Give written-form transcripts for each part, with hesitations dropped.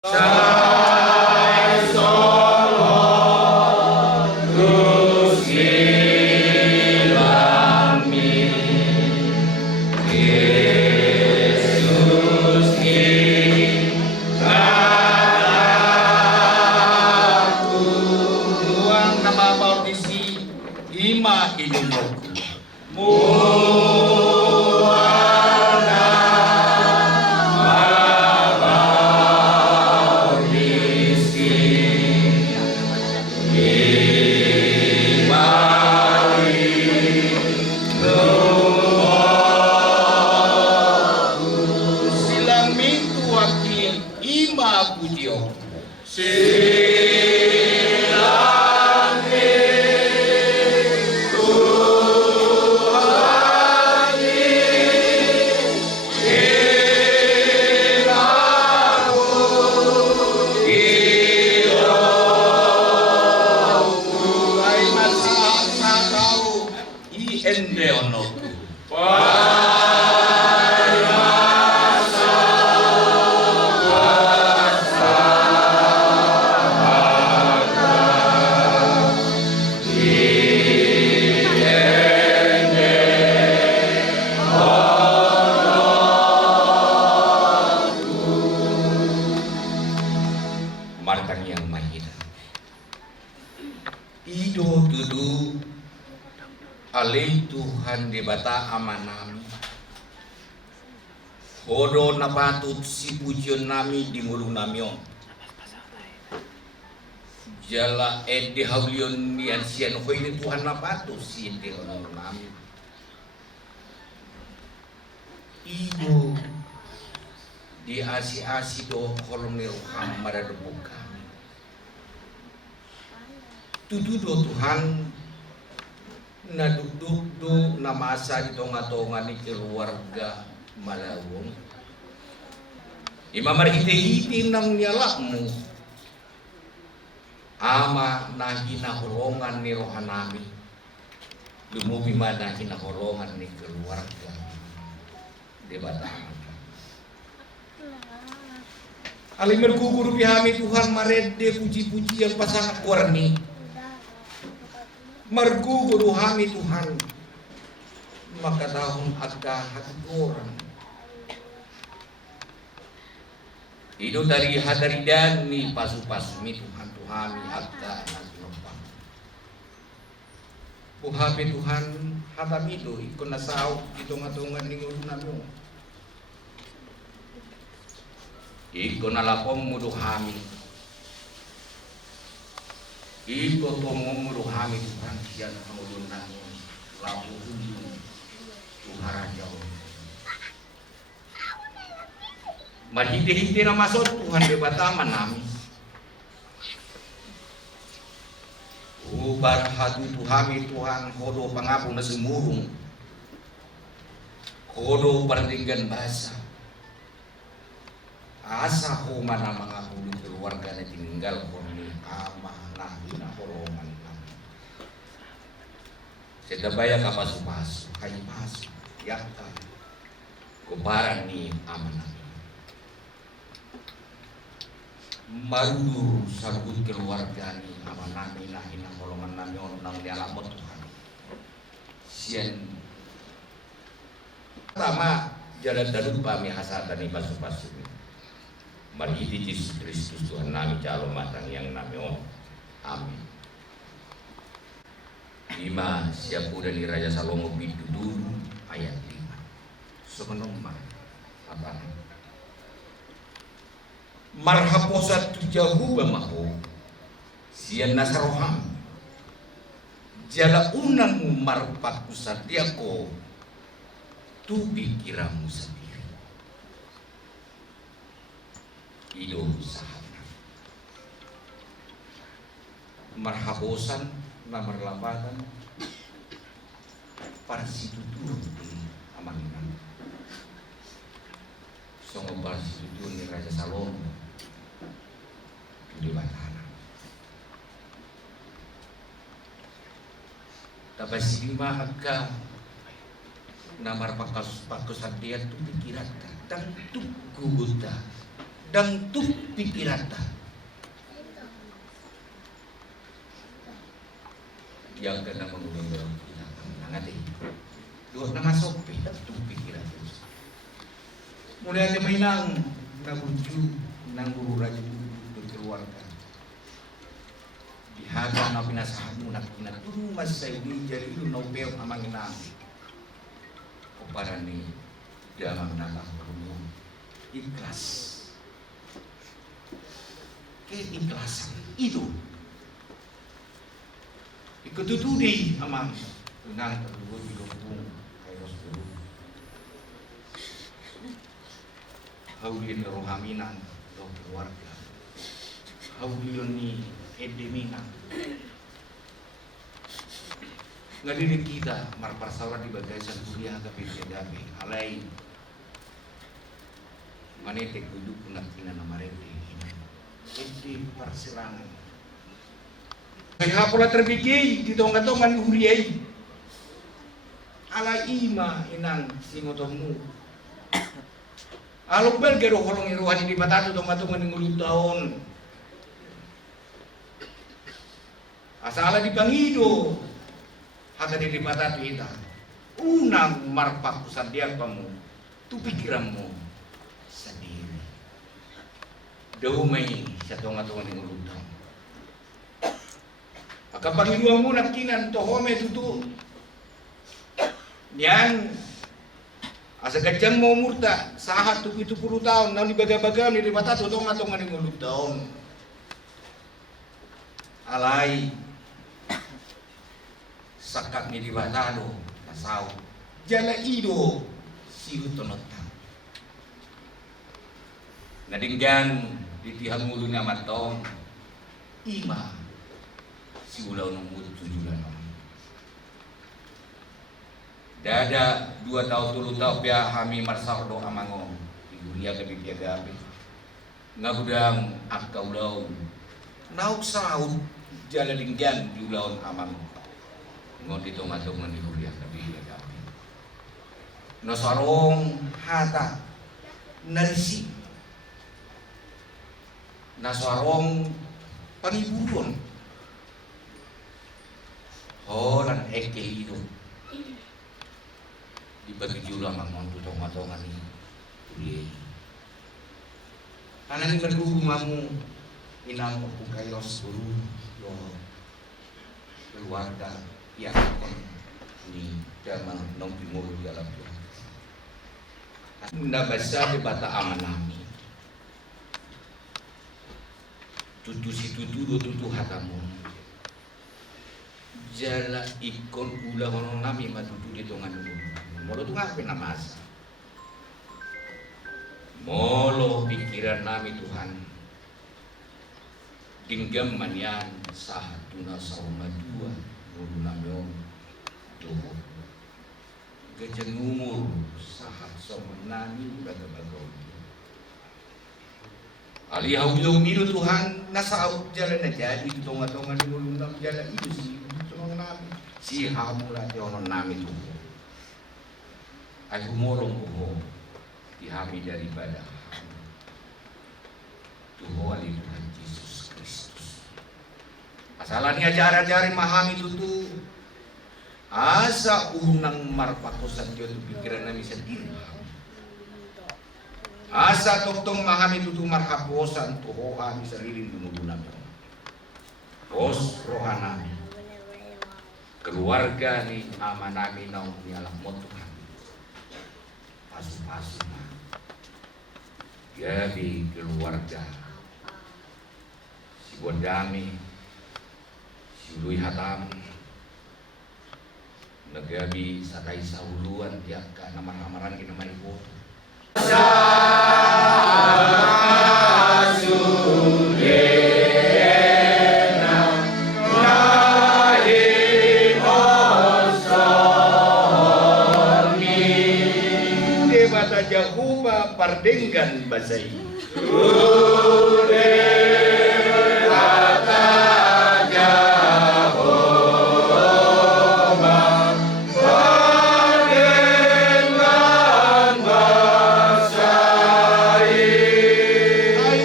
Sai solo Gusti kami Yesus Aku Tuang nama bautisi Ima Idumku Ima Pujiyo Martang yang mahir Ido tudu alih Tuhan di bata amanami Hodo na patut si pujian nami di mulung namion Jala edi haulion nian sian ko ini Tuhan na patut si edi mulung nami Ido di asi-asi do kolom ni roham marada buka tudu do Tuhan na duduk do na masa di tonga-tonga ni keluarga malawong ima marhiti-hiti nang nyalakmu ama na hinaholongan ni rohanami lumubi ma na hinaholongan ni keluarga di batang aling merguguru pihami Tuhan marede puji-pujian pasangan warni merguguru hami Tuhan maka tahun agak hati orang itu dari hadari dani pasu-pasu mi Tuhan Tuhami agak hati numpang Tuhami Tuhan hatam itu ikut nasau hitung-hitungan ningun namu Iko nalapom muduhami Iko tomong muduhami Tuhan siyan hamudun namun Lapu ujung Tuhara jauh Marhiti-hiti na masot Tuhan bebataman nami Ubar hadu Tuhami Tuhan Hodo pangapu na semurung Hodo pertinggan basa asa ko man ang mga hulog keluarga na tininggal ko ni ama na hinahorongan namin. Sedabaya kapasu-pasu, kayo pasu, yakta, kubaran ni ama namin. Marudu sagut keluarga ni ama namin na hinahorongan namin ng nialamot Tuhan. Siyan tama, jalan dadut pami hasatan ni pasu-pasu. Marhiti Yesus Kristus Tuhan nami calon matang yang nami amin. Lima siap udah di Raja Salomo bidu dulu ayat 5 semenomah apa marhaposat tujahu bamahu sian nasaroham jala unang marpat kusadiako tu pikiramu sendiri Ido sahabat marhabosan na marlapatan para situtur di amaninan songo para situtur ni Raja Salomo di batana tapos lima agka na marpakas pakusan dia tu pikiran tentang tu guguta dan tu pikirata yang kena mengulung kita ngati dua nama sopi dan tu pikirata mulai ada mainang nabuju nang guru raja berkeluarga dihaga na pinasahan nak pinatulong mas sa ini jadi lu no peo amang inang kepada ni dalam nama perumum ikhlas keikhlasan itu ikututudi amang tunang terluhur di kampung kairos dulu haulin rohaminan do keluarga haulin ni edeminan ngadiri kita marparsawra di bagaisan kuliah tapi tiadabe alai manete kudu punak tina namarete edi persilangan kaya pula terbigi di tonga-tongan huriai ala ima inang singotomu alok bel gero holong iruhan di batatu tonga-tongan ngulu taon asala di bangido hata di batatu ita unang marpak kusadian kamu tu pikiranmu sendiri domai sa tonga-tongan ngulu taon kapag iluwang mo nakinan to home tutu niyan asa gadyang mo murta sahat tu 70 tahun na nibaga-baga ni limata to nga to nga ni 10 taon alay sakat ni libatado asaw jala ido siutonotang nadinggan ditihang mulo na matong ima si ulau nunggu 7 bulan. Dada 2 tahun 3 tahun pia hami marsar doa mango iguria ke bipiaga api ngabudang akka ulau nauk saud jala linggan di ulau amang ngondi tomato ngondi iguria ke bipiaga api no sarong hata narisi na sarong paniburon orang eke itu dibagi jula mamon tutong-matongan ini karena ini berguru mamu inang aku kairos guru yo keluarga yang kon ni jamang nong timur di alam Tuhan nabasa di bata amanami tutu si tutu tutu hatamu jala ikon ula hono nami matutu di tongan dulu molo tu ngapain namasa molo pikiran nami Tuhan tinggam manyan sahatuna sauma dua mulu namion tuh gajeng umur sahat sauma nami baga-baga alihau yung nido Tuhan nasa jalan na jadi tonga-tonga di mulu nam jalan itu sih si hamula jono nami tu aku morong buho dihami daripada Tuhan wali Tuhan Yesus Kristus asalnya ajar-ajarin mahami tutu asa unang marpakosan jo tu pikiran nami sendiri asa toktong mahami tutu marhaposan Tuhan sariling dumugunan bos rohanami keluarga ni amanami nau ni alam mo Tuhan pasu-pasu jadi keluarga si Bondami si Lui Hatam nagabi sakai sauluan tiaka nama-namaran kina maripoto Jahuba pardenggan basai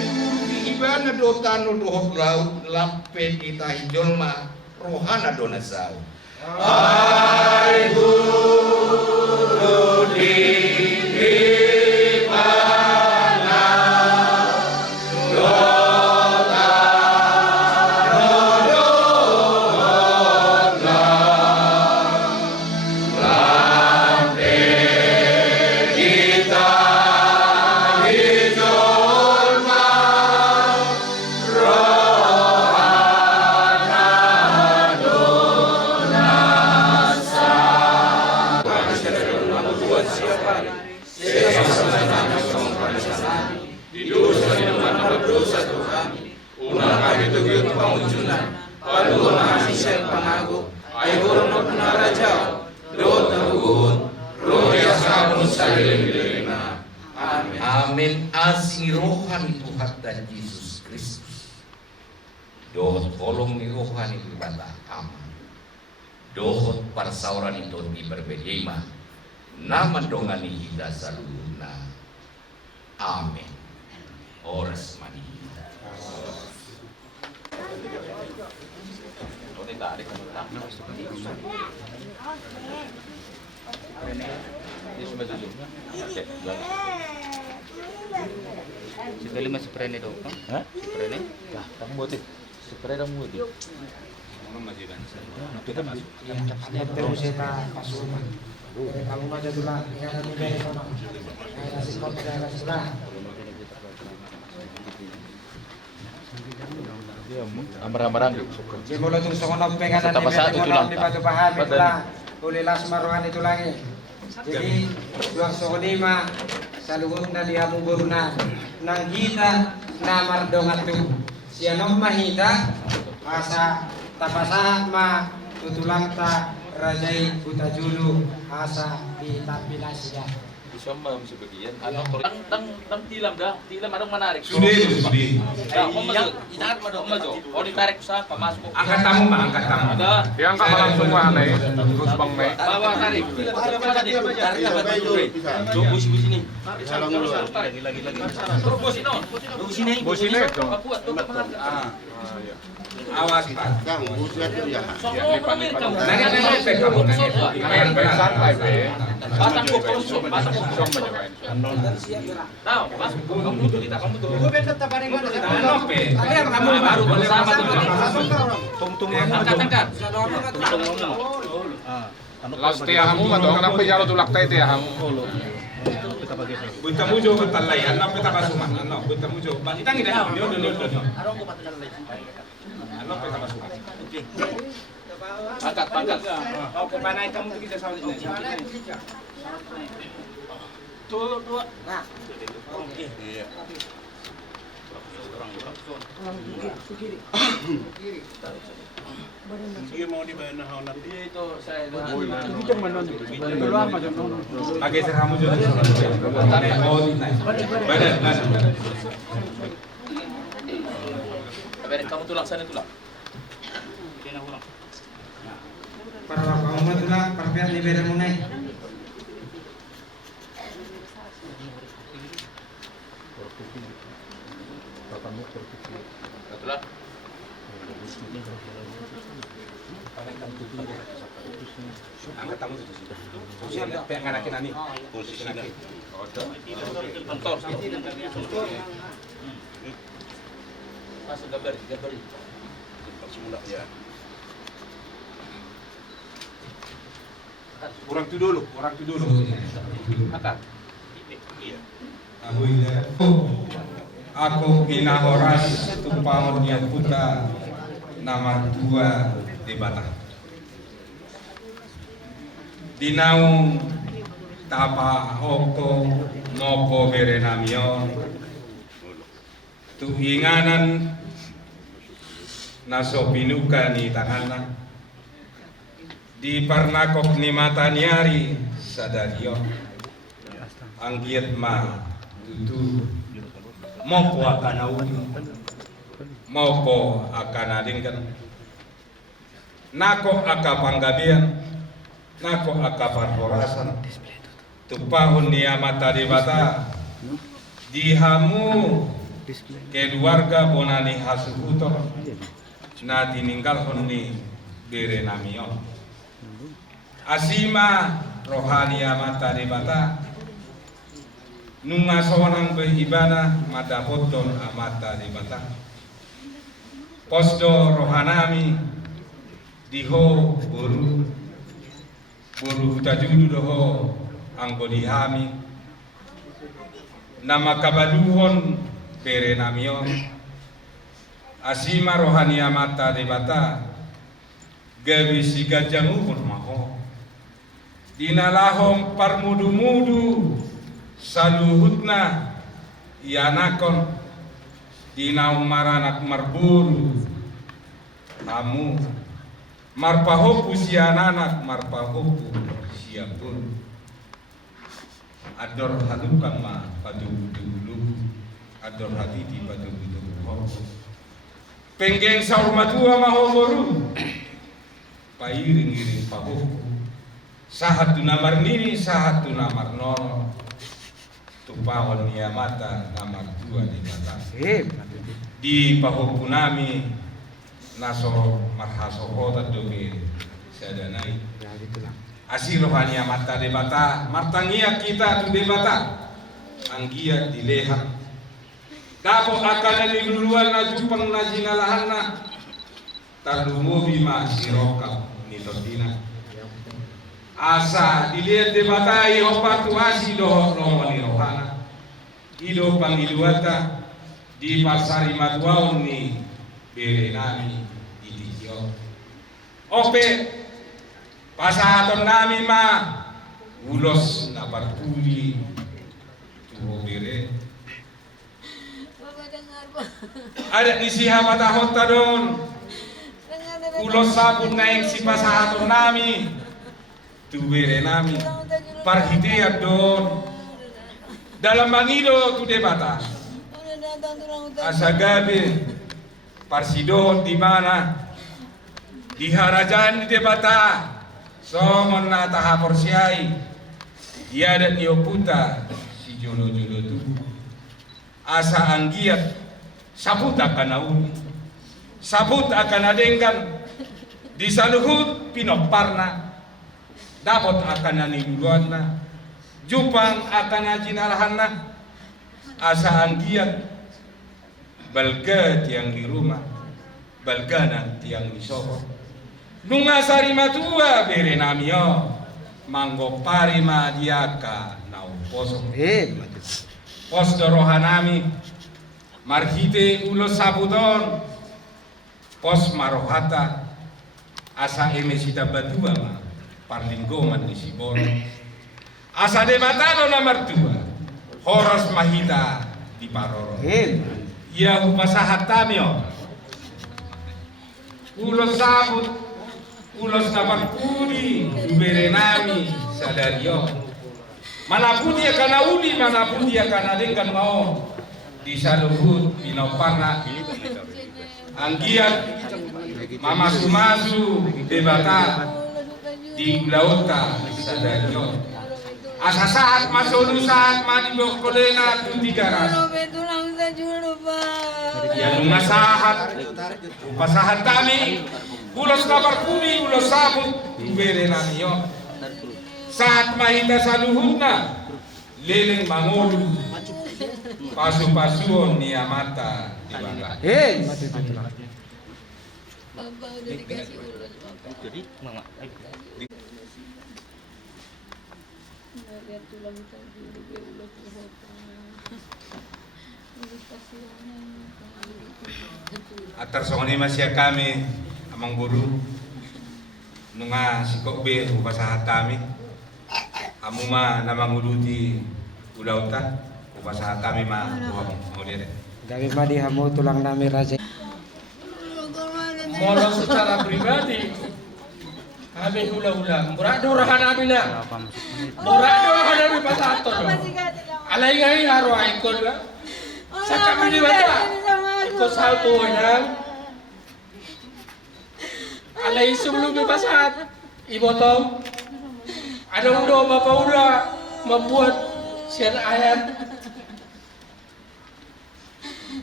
sanu dohot laut lape kita hijolma rohana dona sau. Ai guru di mana dota dodona lampe kita hijolma rohana dona dosa Tuhan, ulang kami tujuh pengujunan, paduan mahasiswa pengagu, ayo burung penaraja, doa teruhut, roh yang samun saling-saling. Amin. Amin. Asih rohani Tuhan dan Yesus Kristus. Dohot kolong ni rohani ibadah aman. Dohot parsauran itu di berbedema. Nama dongani hida saluna. Amin. Ores mani. Si Gali masih prene dong, Hah? si prene. Dah, kamu buat itu. Supaya kamu buat itu. Terus kita pasukan. Kamu aja dulu lah, yang kami dari sana. Kasih kau kasih lah. Dia amar-amaran gitu. Jadi kalau tuh sokono penganan Tetap satu di tulang. batu bahan itulah. Boleh lasmaruhan itu lagi. Jadi dua sokonima saluhut na dia muburna nang kita namar dongan tu sianom mahita asa tapasahat ma tutulang ta rajai buta julu asa di tapilasiya. Bisa mah sebagian. Ano tang tilam dah. Tilam ada menarik. Sudi. Dah, itaat mo do. O ditarik sa pamasok. Angkat tamu mah, angkat tamu. Ada. Diangkat langsung mah nih, terus bang Mei. Bawa tarik. Tarik busi ni. Lagi. Terus busi no. Busi ni. Busi ni itu. Papuat tu pengarga. Awas Pak. Sono pamir kamu. Nanti kamu nanti. Santai be. Batang ko konsum, batang ko. Song menyewain. Tahu, masuk. Kamu tuh kita, kamu tuh. Kamu baru boleh Sama masuk. tuh. Angkat. Las tiahamu mah tuh kenapa jalo tulak teh tiahamu. Bunta mujo talay, anak peta kasuman, anak bunta mujo. Kita ngi dah, dia. Anak peta kasuman. Angkat. Oke, panai kamu tuh kita sama sini. Tuh. Nah, Sige mau di mana hauna. Itu saya. Pakai seramu juga. Oh, ini. Badan. Kamu tuh laksana tulang. para bapak umat tulah perpiat libera munai. Itulah. Angkat tamu itu. Siap dah, pengen nganakin ani. Posisi lagi. Kantor. Masuk gambar. Semula ya. Orang itu dulu. Angkat. Aku Ginahoras Tumpahon Dia Putra nama 2 di Batak. Dinaung tapa oko mopo berenamio tuhinganan naso pinuka ni tanganan di parnakok ni mataniari sadario anggiat ma tutu mopo akan auni mopo akan adingkan nako aka panggabian nako aka parhorasan tupahun niya mata di bata dihamu keluarga bonani hasuhuto na tininggalkan ni bere namion asima rohani amata debata nunga sowanang beribana madapoton amata debata posdo rohanami diho boru hutajudu doho anggodihami nama kabaduhon bere namion asima rohani amata debata gawi siga janguhun maho dinalahom parmudu-mudu saluhutna ianakon dinau maranak marburu tamu marpahopu siananak marpahopu siapun ador halukan ma padu-padu ador hatiti padu-padu penggeng saurmatua mahoboru pairing-iring pahopu sahatu namar nini sahatu namar nono tupahon niamata namar dua di mata di pahopu nami naso marhasohota doge sadanai asir rohani amata debata martangia kita tu debata anggia dilehat dapo akan duluan na jupang na jinalahanna talumo bima siroka nitodina asa dilihat debata ihopatu asi doho romoni rohana ido pangiluata di pasari matuaun ni bere nami idikyo ope pasahaton nami ma ulos na partuli tuho bere ada di siha matahot tadon ulos sabun naik si pasahaton nami tu bere nami parhitiat don dalam mangido tu debata asagabe parsidon di mana di harajan di debata somon na tahapor siai dia dan nioputa si jolo-jolo tu asa anggiat sabut akan nauni sabut akan adengkan di saluhut pinoparna dapat akan naniduluanna jupang akan najinalahanna asa anggiat balga tiang di rumah balgana tiang di soho nunga sari matua bere namio manggo parima diaka nau poso pos rohanami marhite ulo sabudon pos marohata asa emesita badua ma parlinggoman di siboro asa debatano nomor 2 horos mahita di paroro ya upasahat tamio ulos sabut ulos naman pudi ubere nami sadario mana pudi akan naudi mana pudi akan adengkan mau di saluhut pinoparna anggiat mama sumasu debata di lauta sadario asa saat masuk saat madi kolena tu 300 ya masahat upasahat kami ulos kabar kumi ulos sabut ubere namiyo saat mahita saluhutna leleng mangolu pasu-pasuon ni amata di bangga Bapak udah dikasih ulos Bapak. Jadi mama Lihat tulang tadi dia ulos Bapak. Udah kasihannya. atar songoni masih kami amang guru nunga sikok be upasahat kami amuma namang uluti ulauta upasahat kami ma mau dia Gawi madi hamu tulang nami raja. Kalau secara pribadi kami ulang-ulang murado rahanamina murado rahanami pasato alay ngai haro aikon la sa kami di bata ko salto yang alay sebelum pasat ibotong ada udah bapak udah membuat sian ayat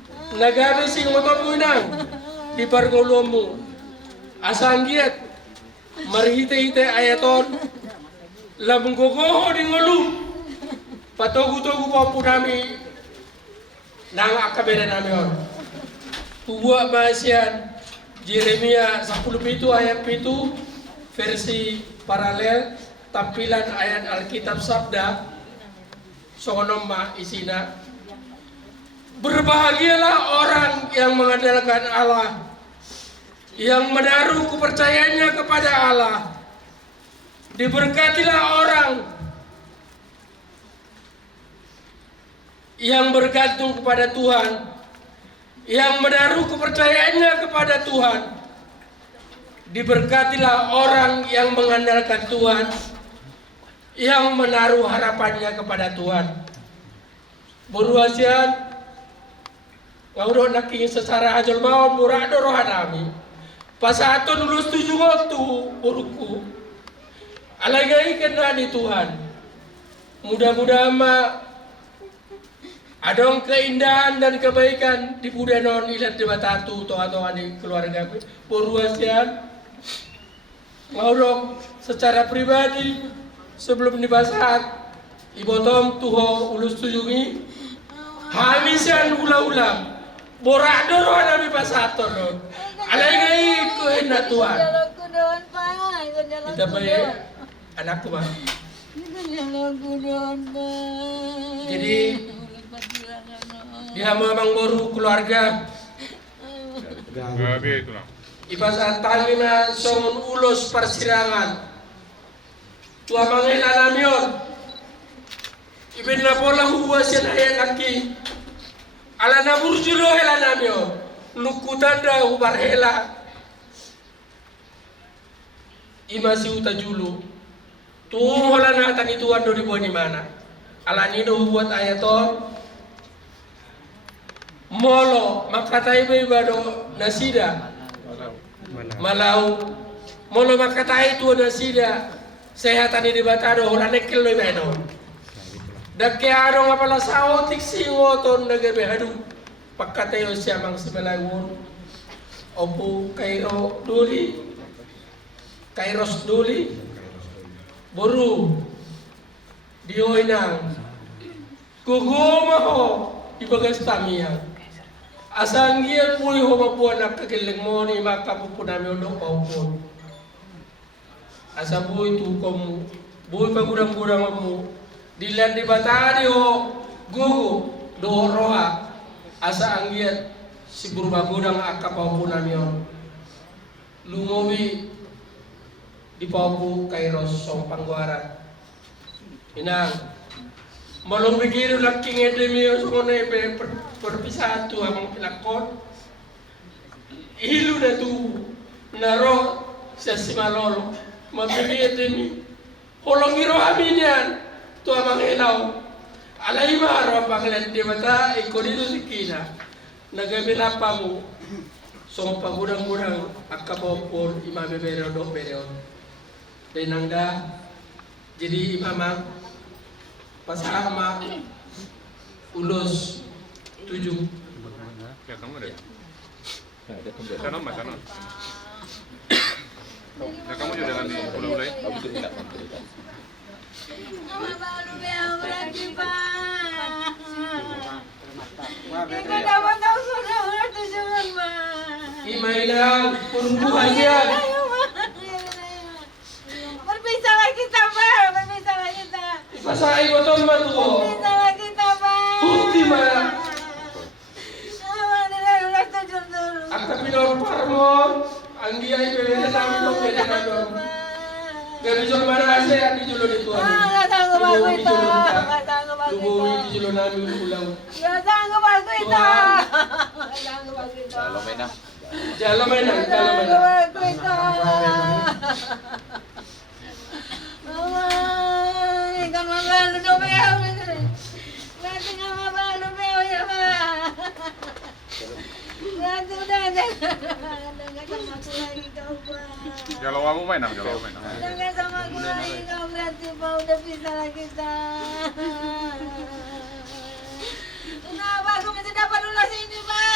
nagabi sing motor mo nang di pargolomu asanggiat marhite-hite ayaton labung gogoho di ngolu patogu-togu papu nami nang akabeda nami on tubuh bahasian Yeremia 10 ayat 7 versi paralel tampilan ayat Alkitab Sabda sonomma isina. Berbahagialah orang yang mengandalkan Allah, yang menaruh kepercayaannya kepada Allah. Diberkatilah orang yang bergantung kepada Tuhan, yang menaruh kepercayaannya kepada Tuhan. Diberkatilah orang yang mengandalkan Tuhan, yang menaruh harapannya kepada Tuhan. Beruasian ngaudo naking secara hajol maon murado rohanami. Pasaton lulus 7 waktu buruku. Alagai kena di Tuhan. Mudah-mudahan adong keindahan dan kebaikan di budanon ilat di batatu atau di keluarga Beruasian ngaudo secara pribadi sebelum dibasat ibotom tuho ulus tujungi hamisan ula-ula borado roh nabi pasaton alai gai ko hendak Tuhan kita bayar anakku mah jadi dia memang baru keluarga Gabi itu lah. ibasan tangina songun ulos persirangan tua mangena namion ibin na pola huwa siya ayat laki ala na burjulo hela namio nukutanda hubar hela ima si uta julu tuum hola na tani tuan do di boni mana ala ni do buat ayaton molo makatai be bado nasida malau molo makatai tu nasida sehatan di batado hola nekel lo beno Dake arong apala sao tiksi ngoton nagabe hadu pakatayo siya mang simalawon opo Cairo duli Kairos duli boru dioy nang guguma ho ibagas tamiya asanggian puli ho mapuan nakakiling mo ni makapupunami ulo paupon asa buhay tukom buhay pagurang-gurang mo dilan di batadi ho gugu do roha asa anggiat si burbagudang akapau namion lumowi di paupu Kairos song pangguaran inang malong bigiru laking edemio songone be perpisah tu amang pilakon ilu na tu naro sa simalolo mabili edemi holong iro aminyan tu amang ilaw alay maro panglan di mata ikodito sikina nagabinapa mo so pagurang-gurang akapopon imabebero do bero denangda jadi imamang pasama ulos 7 Ya kamu deh. Sana mas sana. Ya kamu juga jangan di mulai-mulai. Imailang purbuhannya Berpisah lagi kita, Pak. Berpisah lagi kita. pasai botol matu Berpisah lagi kita, Pak. Bukti mana Alhamdulillah, tujuh dulu. Akka pinor parmon anggi ay pwede namin mo pwede na doon gabi jol mana ase andi julo dito Nggak sanggup aku itu. Nggak sanggup aku itu. lubo di julo namin ulang Nggak sanggup aku itu. Nggak sanggup aku itu. jalo may Nggak nang jalo may sanggup nang aku itu. Mama, ikan mabalu do beo. Berarti nggak mabalu beo ya, Pak. Berarti udah nggak sama aku lagi kau, Pak. Kalau kamu main nang, kalau main. Udah nggak sama aku lagi kau, berarti Pak udah pisah lagi kita. Kenapa aku masih dapat ulas ini, Pak?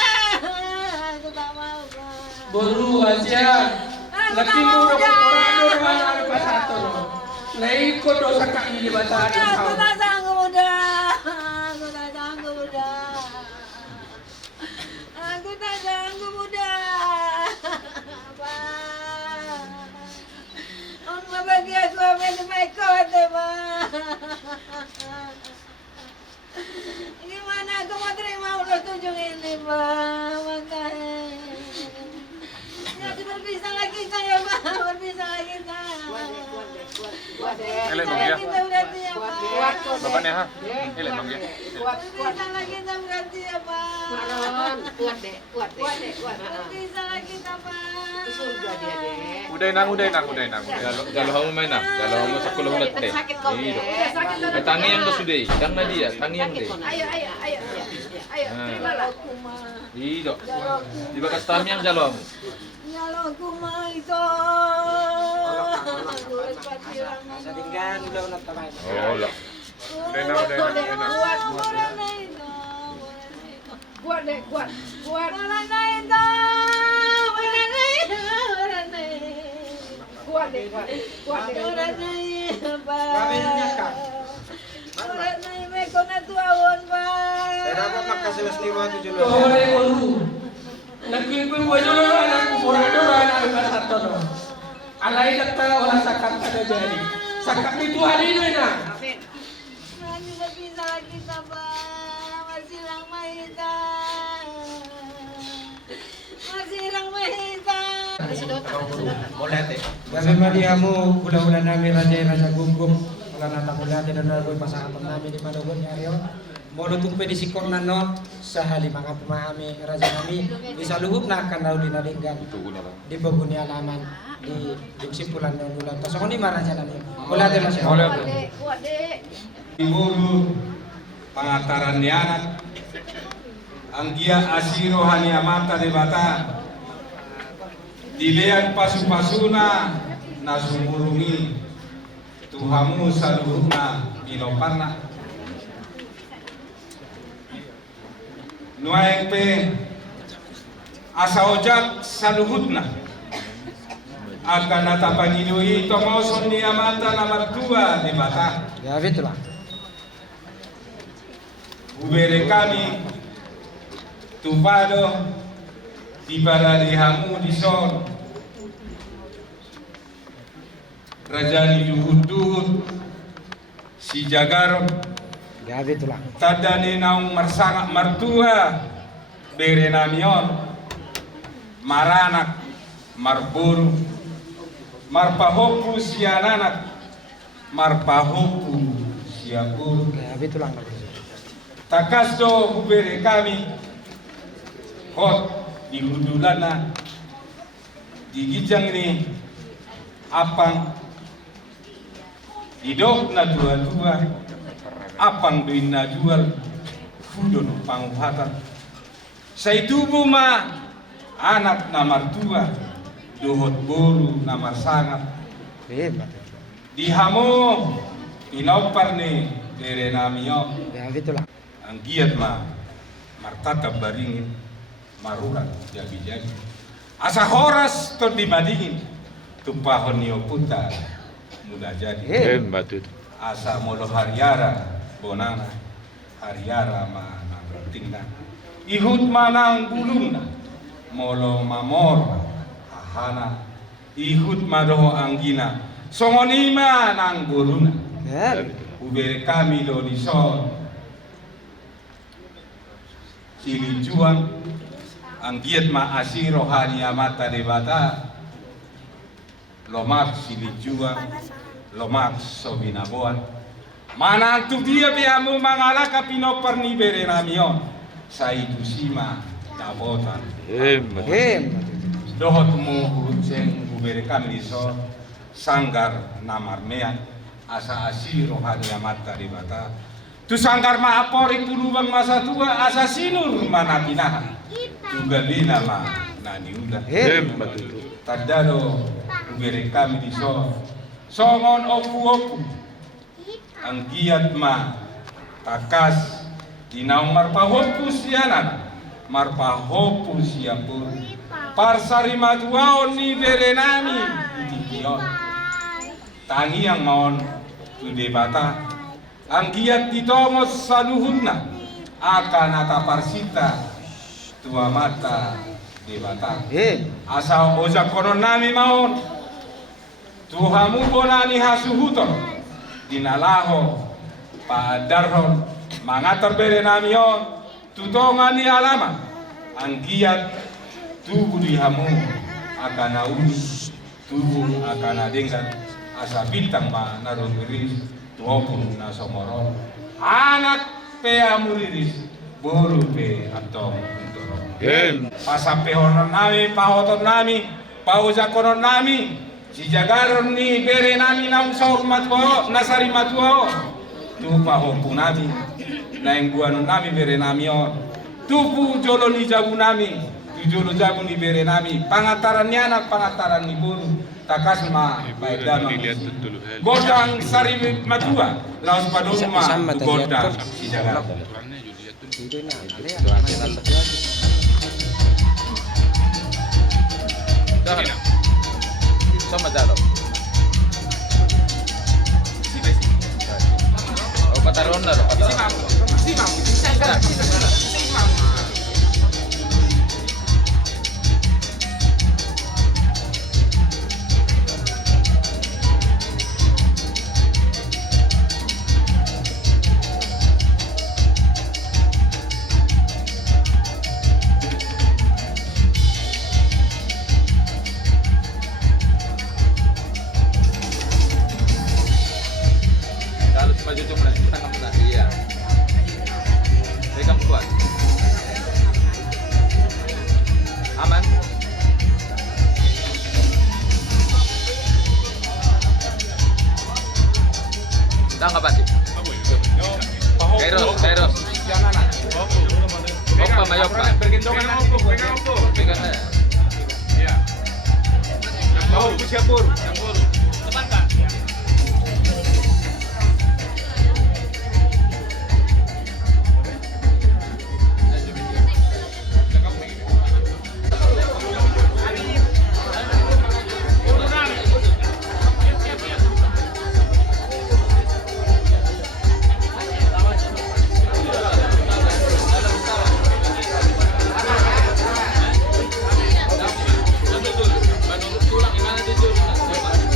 Boru asian. Laki mo na kurado rohan namin pasato no. Naikot do sa kami di bata Aku tak sanggup muda. Aku tak sanggup muda. Aku tak sanggup muda. Orang bagi aku apa yang baikot, Pak. Gimana aku mau terima ulah 7 ini, Pak? Makanya. Jadi berpisah lagi saya, Pak. Berpisah lagi saya. Elek bang ya. Kita berarti ya, Pak. Bapaknya ha. Elek bang ya. Berpisah lagi kita berarti ya, Pak. Berpisah lagi kita, Pak. Uday nang. Kalau kamu main nah, kalau kamu sekolah ulat deh. Iya. Tangi yang bersudah, yang dia, tangi yang deh. Ayo. Terimalah aku, Ma. Iya. Di bakas tami yang jalom. Nyalo aku, Ma, itu. Sadinggan udah unat tamay. Oh lah. Uday nang. Kuat. Dapat makasilas ni mga tujuh Kohore boru. Nagkikwing wajolo anak kurado rohan namin pasato no. Alay kata olah sakat ada jadi. Sakat itu hari ini na. Nanti berpisah lagi sama masih lang mahita. Gabi madiamu ulah-ulah nami raja gumgum. Kalau nata kulate dan nagoy pasahapan namin di Madogon Aryo. Molo tumpe di sikor na no sahali mga pumahami raja kami bisa luhub na akan daw dinalinggan di paguni alaman di simpulan ng ulang tasok ni maraja namin. Wala din masya. Iburu pangataran ni anak ang gia asiro hanya mata de bata dilean pasu-pasuna na sumurungi tuhamu saluhna pinoparna nuaeng pe asa ojak saluhutna akan natapaniluhi tomoson ni amata na martua de bata. Ya itulah. Ubere kami tupado di paralihamu di son rajani duhud si jagaron Ya itulah. tadani naung marsangak martua bere namion maranak marburu marpahopu siananak marpahopu siapuru Ya itulah. takas do ubere kami hot di hudulana di gijang ni apang idok na dua-dua apang doin na jual hudon panguhatan say tubo ma anak na martua dohot boru na marsangat Hebat. di hamo inopar ni bere namiyo Ya itulah. ang giat ma martatab baringin marurat jadi asa horas to dimadingin tupahon niyo puta muda jadi Batut. asa molo hariara bonana hariara ma nangtingna ihut manang bulungna molo mamor ahana ihut madoho anggina songonima nang buruna Ya. ubere kami do di son silijuan ang giat ma asiro hanya mata de bata lomak silijuan lomak sobinabuan manang tu dia biamu mangala kapino perni bere namion sa itu sima dabotan Hebat. dohot mu hutseng ubere kami di son sanggar namarmean asa asiro hanya mata de bata tu sanggar ma apori kulubang masa tua asa sinur manapinahan juga lina ma nani udah Hebat. tadado ubere kami di so songon opu ang giat ma takas inaong marpahopu sianan marpahopu siapur parsari matuao ni berenami itikion tangi yang maon tude bata ang giat ditongos saluhutna akan ataparsita tua mata debata asa ojak konon nami maon tuhamu bonani hasuhuton dinalaho padarhon mangatar bere nami on tutongani alama ang giat tubuh dihamu akan nauni tubuh akan adengkan asa bintang ma narong iris tuopun nasomoro anak pe amuriris boru pe atong untoro pasape honon nami pahoton nami pauja konon nami si jagaron ni bere nami nang saur matuao nasari matuao tu pahompu nami naeng buanon nami bere nami o tupu jolo ni jabu nami tu jolo jabu ni bere nami pangataran ni anak pangataran ni boru takas ma baidano godang sari matua laos padoma tu godang si jagaron Sama dalo. Oh, pataron na. Maju cuma tengah benar, iya. Pegang kuat. Aman. Dah nggak pasti. Kairos. Opa, mayopa. Pegang na. Iya. Mau siapur. Teman Pak. Tulang gimana tuh?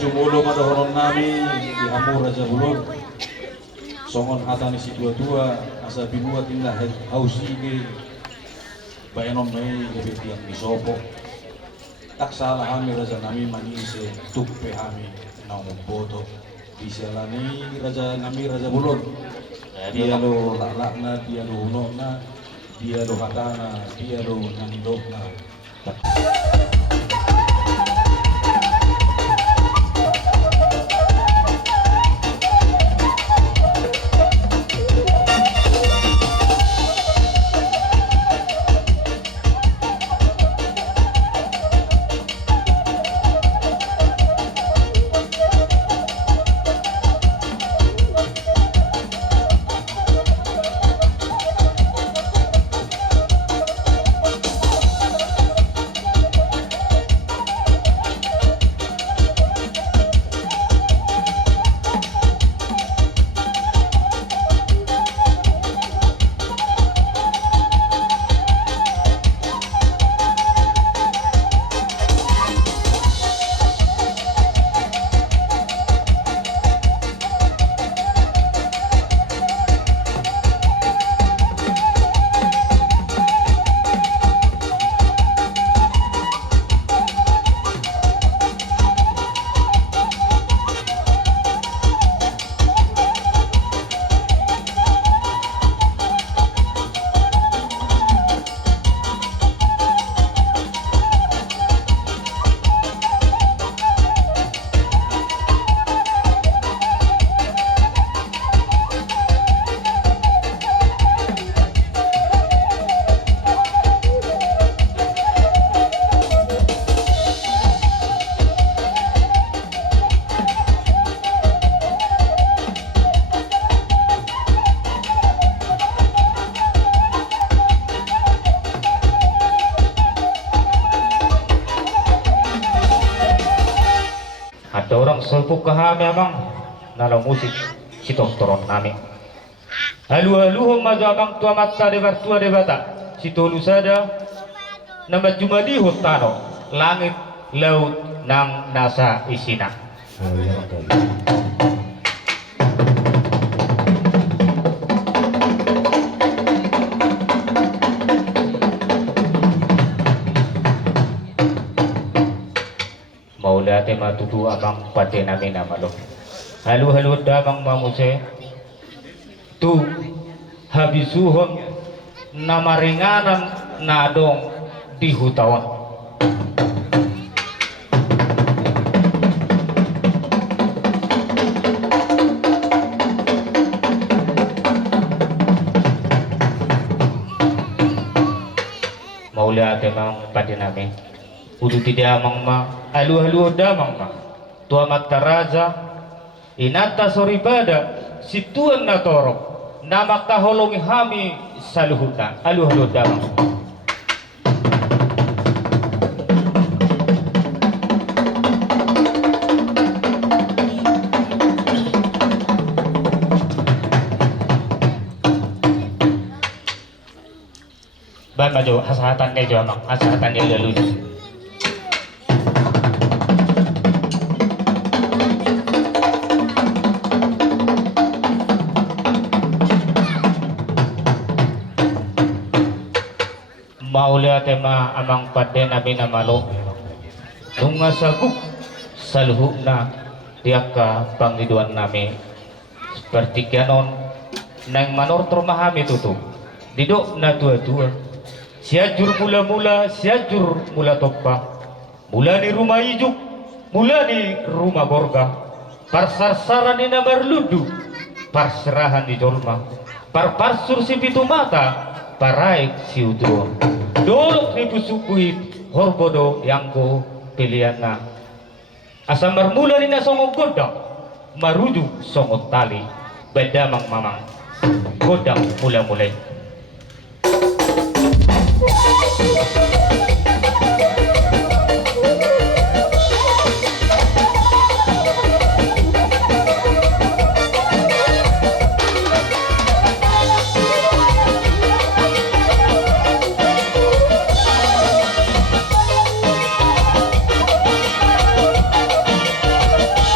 jumulo madahoron nami di Hamu Raja Bulon songon hatani si dua asa binuat indah hausi ke bayanon mai gabi tiang disopo tak salah kami Raja nami manise tupe kami naung boto disalani Raja nami Raja Bulon dia lo lakna dia lo hunona dia lo hatana dia lo nandokna. Ada orang sepuk ke kami abang nalau musik si doktoron nami halu maju abang tua mata debat tua debata si tolu sada nama jumadi hutano langit laut nang nasa isina. Maula tema tutu abang pate nami nama lo halu damang mamuse tu habisuhon nama ringanan nadong di hutawan maula tema pate nami udu tidak amang ma halu damang ma tua mata raja inata soribada situan natorok nama kaholongi hami saluhutan halu damang ban maju hasahatan dia jamang hasahatan dia lalu maulia tema amang pade nabi namalo tunga saguk saluhukna tiaka pangiduan nami seperti kanon nang manor termahami tutu didok na tua siajur mula siajur mula toppa mula di rumah ijuk mula di rumah borga parsarsaran di nabar ludu parserahan di jolma parparsur si pitu mata paraik si udro dolok ni pusukuit horbodo yang ko pilihanna asam bermula ni nasongok godang marujuk songot tali bedamang mamang godang mulai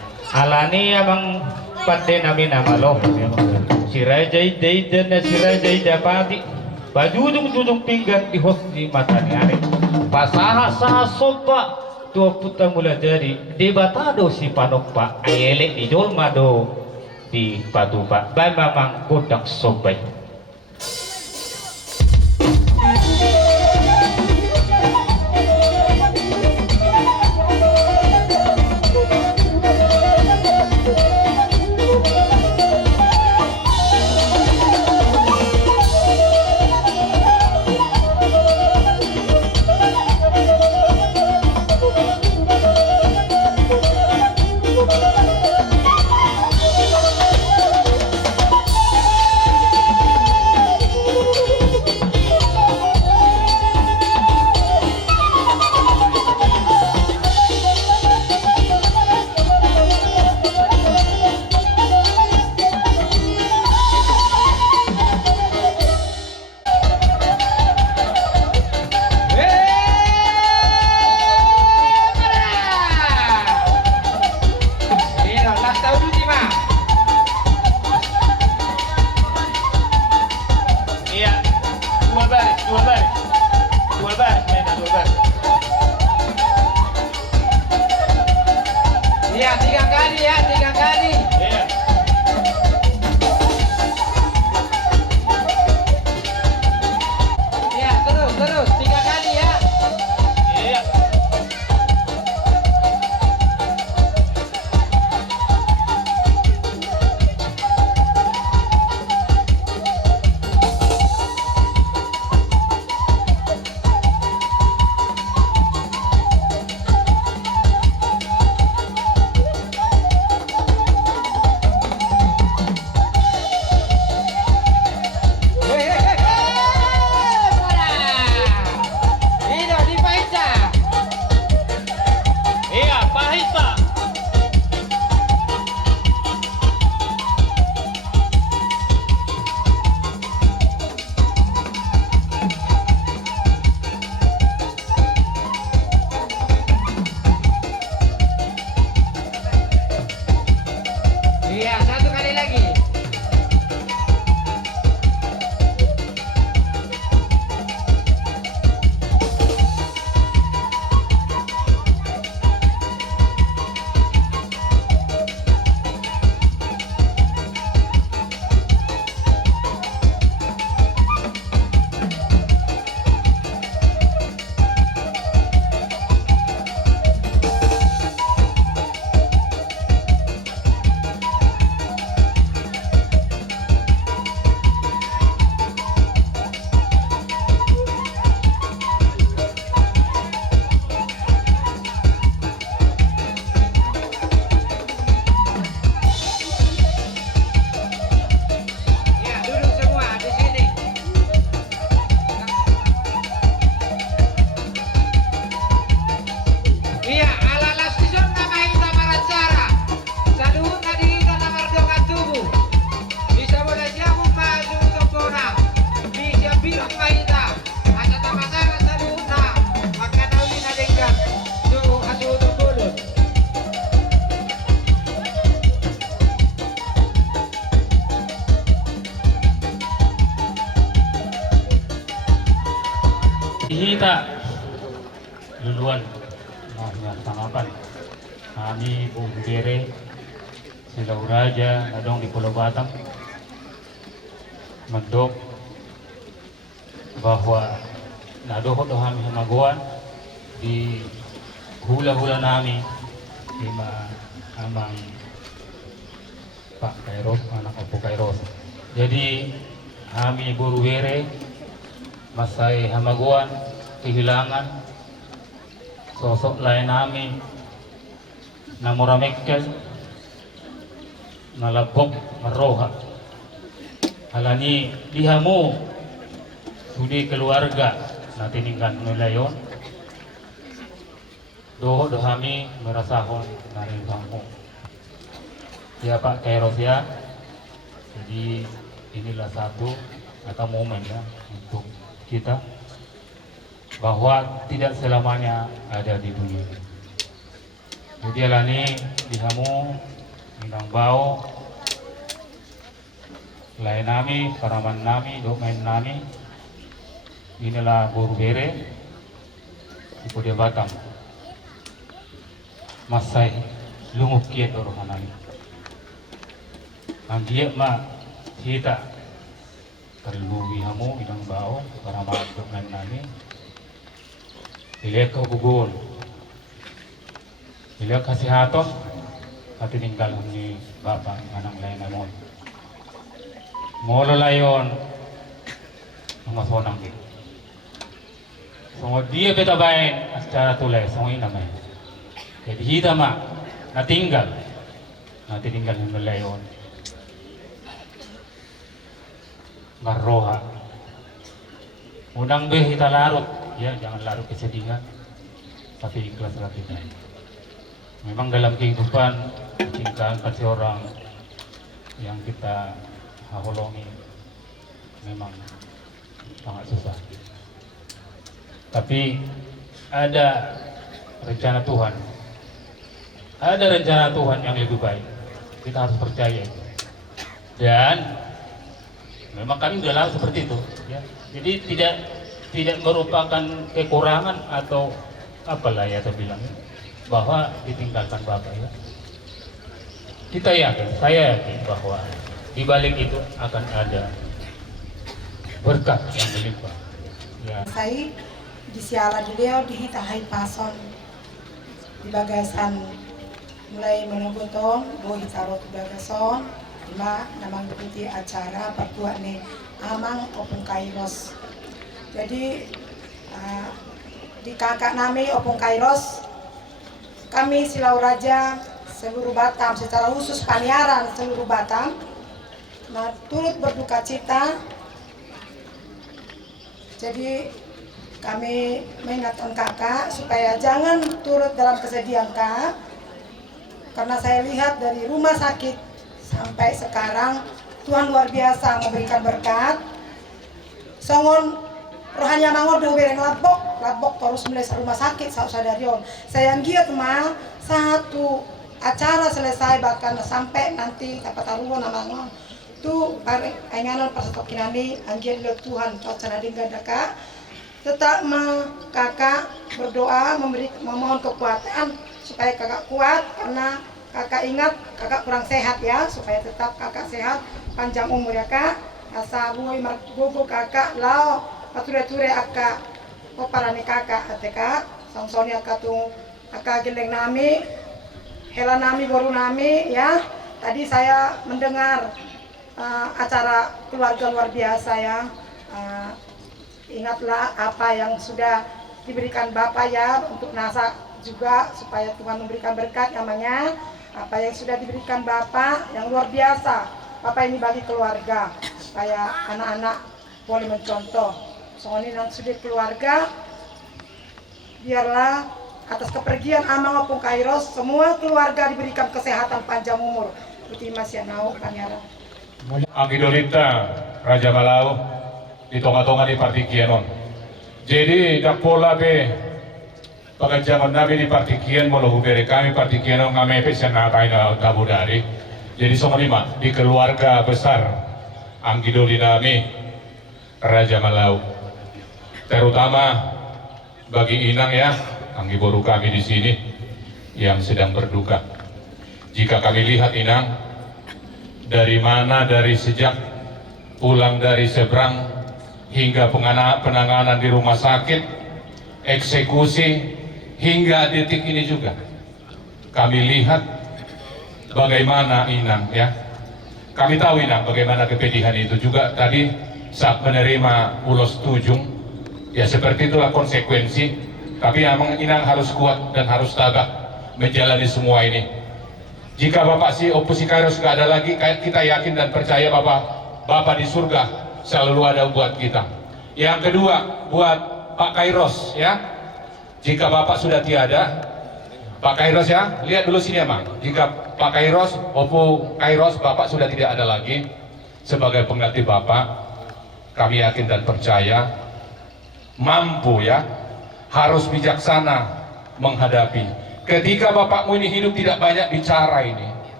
alani amang pate namin namalo si Rajay Daydan na si Rajay Dapati bajudung pinggan di hos di mata ni ari pasaha sa soba tua puta mula dari debatado si panokpa ayele di dolmado di patupa ba mamang kodak sobay. Kita duluan tanggapan kami Bung Bere Silau Raja Adong di Pulau Batam mendok bahwa nadoho kami hamaguan di hula-hula nami di amang Pak Kairos anak Opo Kairos. Jadi kami Buru Bere masai hamaguan kehilangan sosok lain kami namuramekkel nalabok meroha halani dihamu sudi keluarga natiningkan nulayon doho dohami merasahon narin bangku ya Pak Kairos ya. Jadi inilah satu atau momen ya untuk kita bahwa tidak selamanya ada di dunia. Jadi alani dihamu Inang bau, lain nami, paraman nami, dokumen nami, inilah guru bere, ibu dia Batam, masai lunguk kiat orang nami. Anggiat ma kita terluwi hamu inang bau, paraman dokumen nami, ilek gugul, ilek kesehatan, hati tinggal ni bapak anang lain namon. Molo layon mga sonang gitu. So dia beta bain secara tulay so ina may. Jadi hita ma natinggal ng layon. Maroha. Unang be kita larut, ya jangan larut kesedihan, tapi ikhlaslah kita. Memang dalam kehidupan kecintaan kasih orang yang kita haholongi memang sangat susah. Tapi ada rencana Tuhan. Ada rencana Tuhan yang lebih baik. Kita harus percaya itu. Dan memang kami sudah lalu seperti itu. Ya. Jadi tidak merupakan kekurangan atau apalah ya saya bilang bahwa ditinggalkan Bapak ya. Kita yakin, saya yakin bahwa di balik itu akan ada berkat yang berlimpah. Ya. Saya di siala beliau dihitahi pason di bagasan mulai menungguton boh hitarot di bagason lima namang ikuti acara pertua nih amang opung kairos. Jadi di kakak nami opung kairos kami Silau Raja seluruh Batam secara khusus Paniaran seluruh Batam turut berduka cita. Jadi kami mengingatkan kakak supaya jangan turut dalam kesedihan kak, karena saya lihat dari rumah sakit sampai sekarang Tuhan luar biasa memberikan berkat. Songon rohanya mangon do bereng labok terus mulai rumah sakit saudarion. Saya giat mah satu acara selesai bahkan sampai nanti dapat taruhan namangon tu ainganan pasatokinani anggian le Tuhan cuaca nadingga daka tetap kakak berdoa memohon kekuatan supaya kakak kuat, karena kakak ingat kakak kurang sehat ya, supaya tetap kakak sehat panjang umur ya kak. Asa buai margogo kakak lao pature-ture akak oparani kakak ateka songsoni akak tu akak geleng nami hela nami baru nami ya. Tadi saya mendengar acara keluarga luar biasa ya. Ingatlah apa yang sudah diberikan Bapak ya untuk NASA juga supaya Tuhan memberikan berkat namanya. Apa yang sudah diberikan Bapak yang luar biasa. Bapak ini bagi keluarga supaya anak-anak boleh mencontoh. Soalnya yang sudah keluarga biarlah atas kepergian Amang maupun Kairos semua keluarga diberikan kesehatan panjang umur. Putih Mas Yanau Paniaran. Angidolita Raja Malau di tonga-tonga di Partikianon. Jadi dak pola be pagajangan nabi di Partikian molo hubere kami Partikianon ngame pesen na kaina tabudari. Jadi sama lima di keluarga besar Anggidoli nami Raja Malau. Terutama bagi Inang ya, Anggi Boru kami di sini yang sedang berduka. Jika kami lihat Inang dari mana, dari sejak pulang dari seberang hingga penanganan di rumah sakit, eksekusi hingga detik ini juga kami lihat bagaimana Inang ya. Kami tahu Inang bagaimana kepedihan itu juga tadi saat menerima ulos tujung ya, seperti itulah konsekuensi. Tapi memang Inang harus kuat dan harus tabah menjalani semua ini. Jika Bapak si Opusi Kairos gak ada lagi, kita yakin dan percaya Bapak di surga selalu ada buat kita. Yang kedua, buat Pak Kairos ya. Jika Bapak sudah tiada, Pak Kairos ya, lihat dulu sini ya Mang. Jika Pak Kairos, Opu Kairos, Bapak sudah tidak ada lagi sebagai pengganti Bapak, kami yakin dan percaya mampu ya, harus bijaksana menghadapi. Ketika Bapakmu ini hidup tidak banyak bicara ini,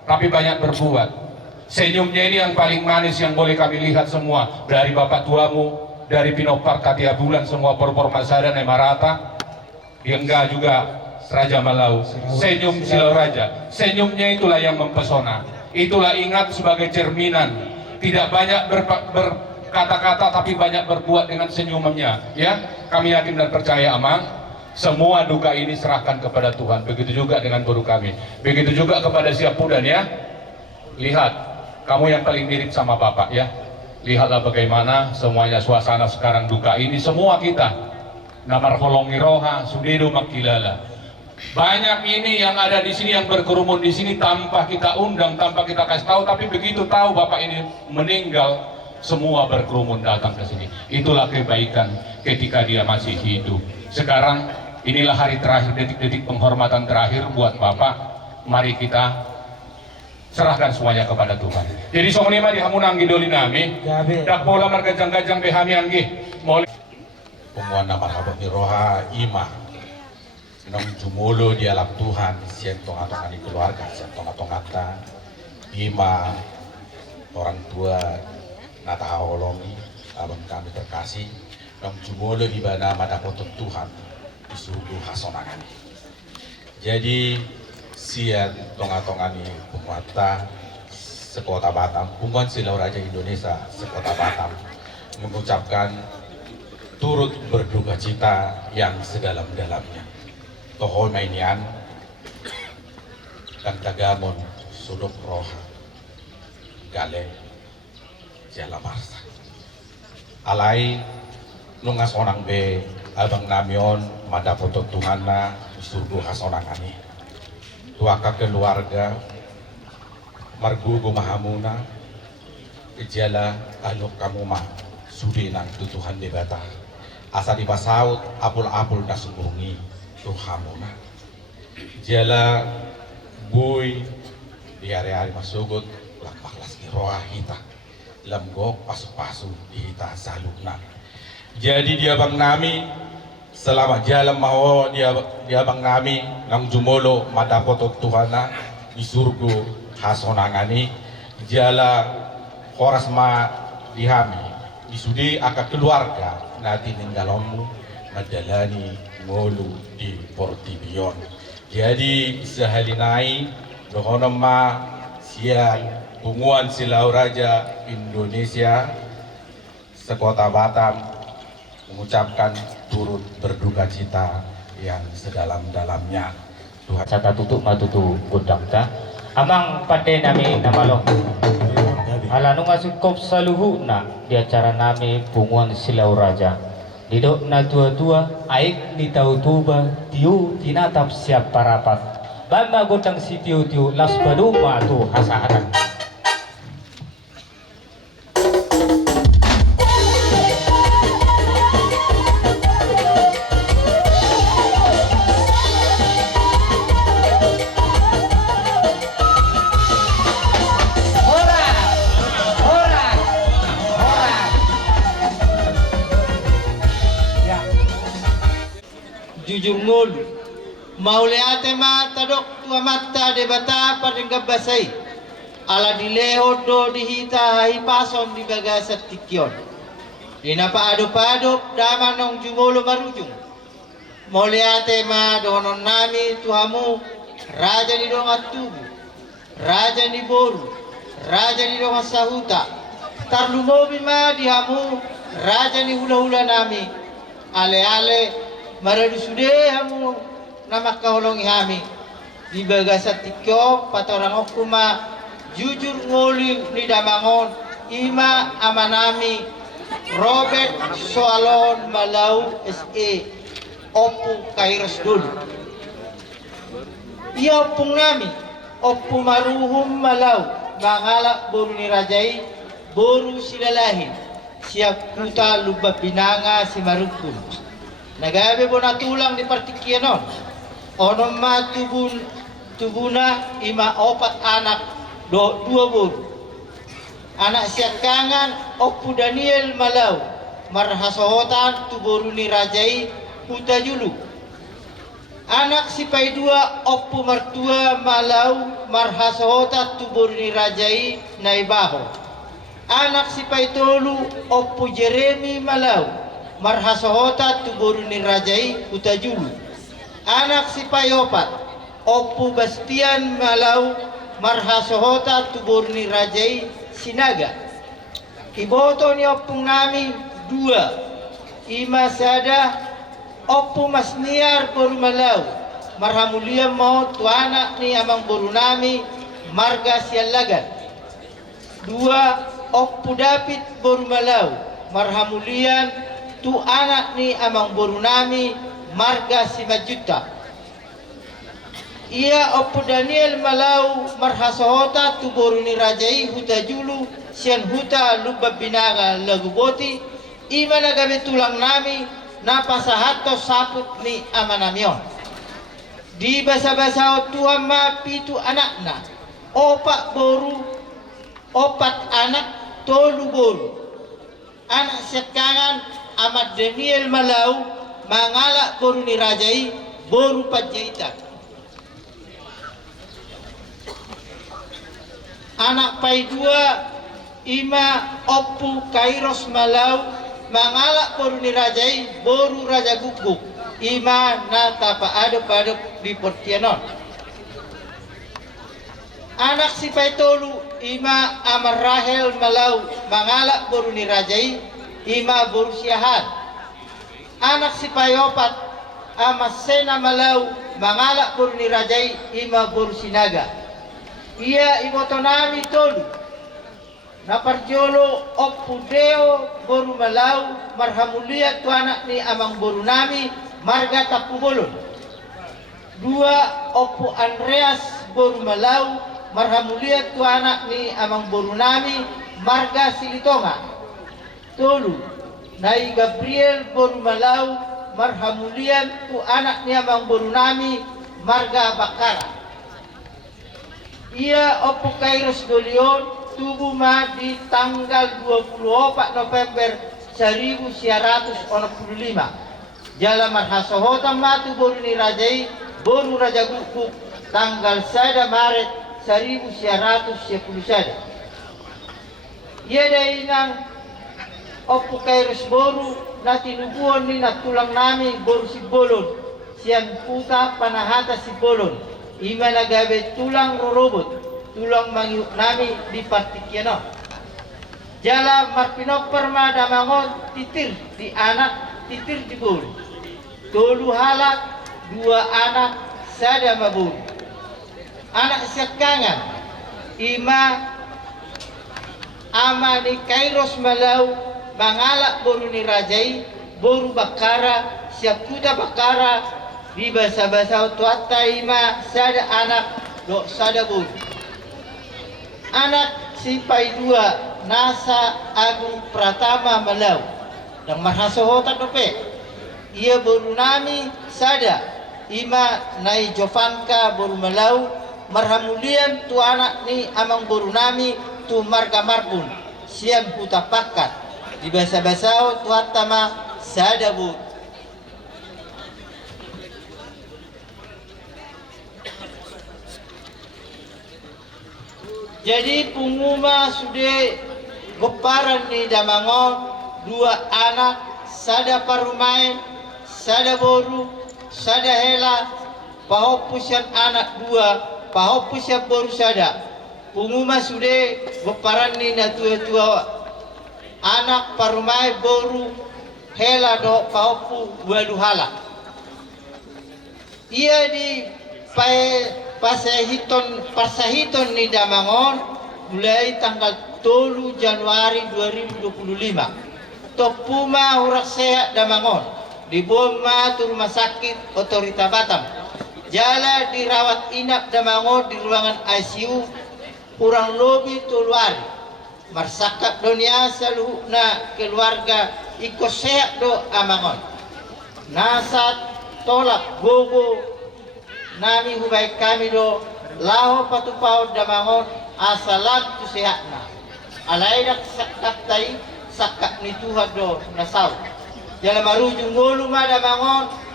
tapi banyak berbuat. Senyumnya ini yang paling manis yang boleh kami lihat semua, dari bapak tuamu, dari Pinopar Katia Bulan, semua Porpor Masada Nemarata, Diengga juga Raja Malau. Senyum Silau Raja, senyumnya itulah yang mempesona. Itulah ingat sebagai cerminan, tidak banyak berkata-kata tapi banyak berbuat dengan senyumannya. Ya, kami yakin dan percaya Amang, semua duka ini serahkan kepada Tuhan. Begitu juga dengan guru kami, begitu juga kepada Siapudan ya. Lihat, kamu yang paling mirip sama Bapak ya. Lihatlah bagaimana semuanya suasana sekarang duka ini, semua kita. Namar Holongi Roha, Sudedo Makilala. Banyak ini yang ada di sini, yang berkerumun di sini tanpa kita undang, tanpa kita kasih tahu, tapi begitu tahu Bapak ini meninggal, semua berkerumun datang ke sini. Itulah kebaikan ketika dia masih hidup. Sekarang inilah hari terakhir, detik-detik penghormatan terakhir buat Bapak. Mari kita serahkan semuanya kepada Tuhan. Jadi somonima dihamunang gidoli nami, dak bola margajang-gajang behami anggi. Penguana marhabat ni roha ima nang jumulo di alam Tuhan, siang tong-atongan di keluarga, siang tong-atongata ima orang tua nata hawolongi abang kami terkasih nang jumulo di bana madapoton Tuhan di surga hasonangan. Jadi siang tong-atongan di penguata sekota Batam, Punguan Silau Raja Indonesia sekota Batam mengucapkan turut berduka cita yang sedalam-dalamnya. Tohon mainian dan tagamon sudok roha gale jala marsa. Alai nungas onang be abang namion madapoton Tuhanna surga hasonangani. Tuaka keluarga margugo mahamuna ijala alok kamuma sudinang tutuhan debata. Asa di pasaut apul-apul na sumbungi tuhamuna. Jala boy di hari-hari masugot lakpaklas ni roa hita lamgok pasu-pasu di hita salukna. Jadi dia bang nami selama jalan mau dia bang nami nang jumolo madapotot Tuhana di surga hasonangani jala horas ma dihami disudi aka keluarga nanti ninggalamu madalani ngolu di Portibion. Jadi sehalinai dohonom ma siang Punguan Silau Raja Indonesia sekota Batam mengucapkan turut berduka cita yang sedalam-dalamnya. Tuhan Sata tutuk matutu godangta amang pade nami namalo ala nunga sukop saluhu na di acara nami Punguan Silau Raja didok na tua-tua aik ni tau tuba tiu tinatap siap parapat bama godang si tiu-tiu las baduma tu hasahanan. Jujur ngul mauleate ma tadok tua mata debata paringga basai ala dileho do dihita hai pason di bagasat tikion dina pa adop damanong jumolo marujung mauleate ma donon nami tuamu raja di dong atubu raja di boru raja di dong sahuta tarlumobi ma dihamu raja di hula-hula nami ale-ale maradu sude hamu nama kaholongi hami di bagasat tikyo patorang okuma jujur ngoli ni damangon ima amanami Robert Soalon Malau SE opu kairos dulu iya opung nami opu maruhum Malau mangala boru ni rajai boru silalahin siap kuta lubab binanga si marukun nagabe bona tulang di partikianon onom ma tubuna ima opat anak dua buru anak siakangan opu Daniel Malau marhasohotan tuburu ni rajai uta julu Anak si paidua oppo martua malau marhasohota tuburni rajai naibaho. Anak si paitolu oppo Jeremy malau marhasohota tuburni rajai hutajulu. Anak si paiopat oppo Bastian malau marhasohota tuburni rajai sinaga. Iboto ni oppo nami dua ima sada oppo masniar boru malau marhamulia mau tuana ni amang boru nami marga sialagan. Dua oppo David boru malau marhamulian tu anak ni amang boru nami marga simajuta. Ia oppo Daniel malau marhasohota tu boru ni rajai hutajulu sian huta lubab binaga laguboti ima nagabe tulang nami napasahato saput ni amanamion. Di basa-basa tuan ma pitu anakna opat boru opat anak tolu boru. Anak sekangan amat Daniel malau mangalak boru ni rajai boru pajaitan. Anak paidua ima oppu Kairos malau mangalak boru ni rajai boru raja guguk ima na tapa adep di Portianon. Anak si paitolu ima amar Rahel malau mangalak boru ni rajai ima boru siahan. Anak si paiopat ama Sena malau mangalak boru ni rajai ima boru sinaga. Ia ibotonami tolu naparjolo oppu Deo boru malau marhamulia tu anak ni amang boru nami marga tapu bolon. Dua oppu Andreas boru malau marhamulia tu anak ni amang boru nami marga Silitonga. Tolu nai Gabriel boru malau marhamulian tu anak ni amang boru nami marga Bakara. Ia oppo Kairos Golion tubuh ma di tanggal 24 November 1965. Jala marhasohota matu boru ni rajai boru raja guguk tanggal 1 Maret 1910. Ia dari nang oppo Kairos boru na tinubuan ni natulang nami boru si bolon sian puta panahata si bolon. Ima nagabe tulang rorobot tulang mangyuk nami di Partikiano. Jala marpinok perma damangon titir di anak titir di bulu. Tolu halak dua anak sada mabulu. Anak sekangan ima ama ni Kairos malau mangalak boru ni rajai boru Bakara siap kuda Bakara di basa-basa tuata ima sada anak do sada bulu. Anak si paidua nasa Agung Pratama malau dan marhasohota dope. Ia boru nami sada ima nai Jovanka boru malau marhamulian tu anak ni amang boru nami tu marga marbun sian huta pakat di basa-basa tuata ma sada bulu. Jadi penguma sudah goparan ni damangon dua anak sada parumain sada boru sada hela pahopusian anak dua pahopusian boru sada. Penguma sudah goparan ni na tua-tua anak parumai boru hela do pahopu walu hala. Ia di pasahiton ni damangon mulai tanggal 3 Januari 2025. Topuma hurak sehat damangon diboma tu rumah sakit Otorita Batam. Jala dirawat inap damangon di ruangan ICU kurang lebih 3 hari. Marsakap dunia saluhna keluarga ikut sehat do amangon. Nasat tolak gogo nami hubai kami do laho patupau damangon asalat tu sehatna alaidak sakak tai sakak ni Tuhan do nasau. Dalam marujung ngolu ma damangon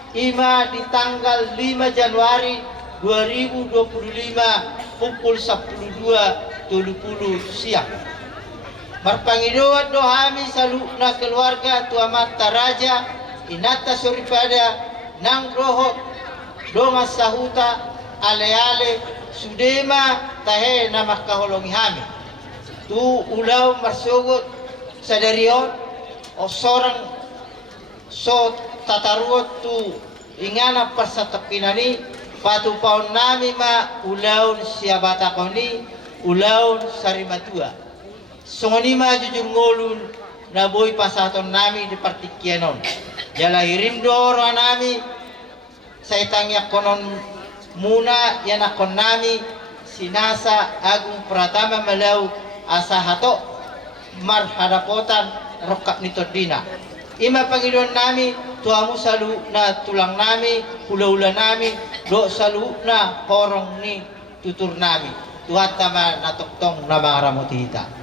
ima di tanggal 5 Januari 2025 pukul 12.30 siang. Marpangiduat dohami salukna keluarga Tua Mata Raja inata suripada nang rohot donga sahuta ale-ale sudema tahe na makaholongi hami. Tu ulaw marsugot sa darion o sorang so tataruot tu ingana pasatapinani patupaon nami ma ulaw siya bata koni ulaw sarimatua. Songoni ma jujur ngolun na boy pasaton nami di partikyanon. Jalahirim doro nami sa itangyak konon muna yan akon nami sinasa Agung Pratama Malaw asahato marhadapotan rokak nito dina. Ima Panginoon nami tuamu salu na tulang nami hula-hula nami do salu na porong ni tutur nami tuhat tama natoktong na mga ramutihita.